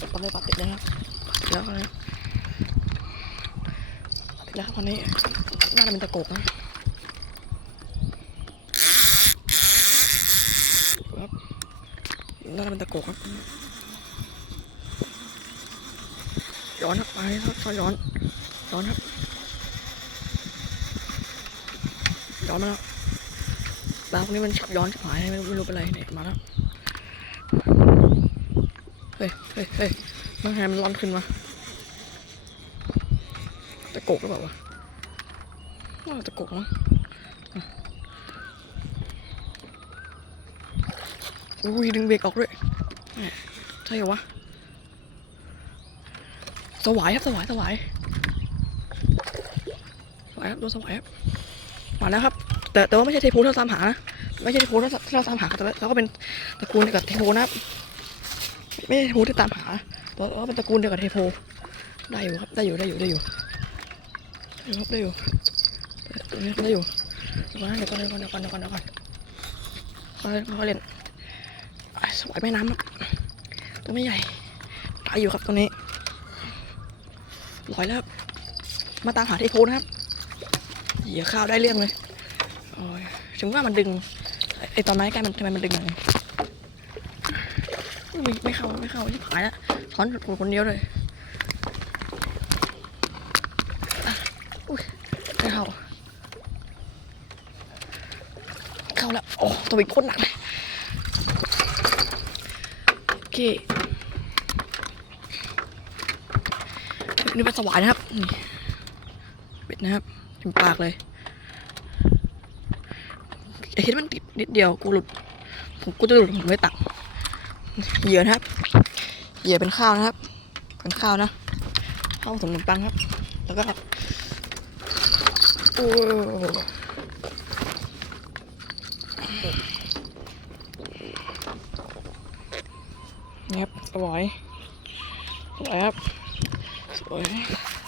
ตอนนี้ปัดติดเลยครับปัดติดแล้วนะปัดติดแล้วครับตอนนี้น่าจะเป็นตะโกกนะครับน่าจะเป็นตะโกกครับย้อนครับไปครับชอยย้อนย้อนครับย้อนมาแล้วปลาพวกนี้มันชอบย้อนชิบหายไม่รู้ไม่รู้เป็นไรเนี่ยมาแล้ว เฮ้ยเฮ้ยเฮ้ยมันไงมันร้อนขึ้นมาตะโกกหรือเปล่าวะน่าจะตะโกกมั้งอุ้ยดึงเบรกออกด้วยเนี่ยใช่เหรอวะสวายครับสวายสวายสวายครับโดนสวายครับมาแล้วครับ แต่แต่ว่าไม่ใช่เทโพที่เราตามหานะไม่ใช่เทโพที่เราที่เราตามหาแต่เราก็เป็นตระกูลเกับเทโพนะครับ ไม่ใช่เทโพที่ตามหาแต่ว่าเป็นตระกูลเดียวกับเทโพได้อยู่ครับได้อยู่ได้อยู่ได้อยู่ได้อยู่ครับได้อยู่ได้อยู่เดี๋ยวก่เดี๋ยวก่อนเดี๋ยวก่อนเดี๋ยวก่อนเดี๋ยวก่อนเดี๋ยวก่อนค่อยค่อยเล่นสวยแม่น้ำครับตัวไม่ใหญ่ได้อยู่ครับตัวนี้ลอยแล้วมาตามหาเทโพนะครับเหยียข้าวได้เรื่องเลยถึงว่ามันดึงไอไอตอนไม้ใกล้มันทำไมมันดึงอย่างนี้ ไม่ไม่เข้าไม่เข้าที่ผายแล้วถอนผมคนเดียวเลยอุ้ยไม่เข้าเข้าแล้วโอ้ตัวเป็นคนหนักเลยโอเคนี่เป็นสวายนะครับนี่เป็ดนะครับถึงปากเลยไอ้เห็นมันติดนิดเดียวกูหลุดผมกูจะหลุดผมไม่ตัก เหยื่อนะครับ เหยื่อเป็นข้าวนะครับ เป็นข้าวนะข้าวผสมขนมปังครับ แล้วก็โอ้นี่ครับสวายสวยครับสวย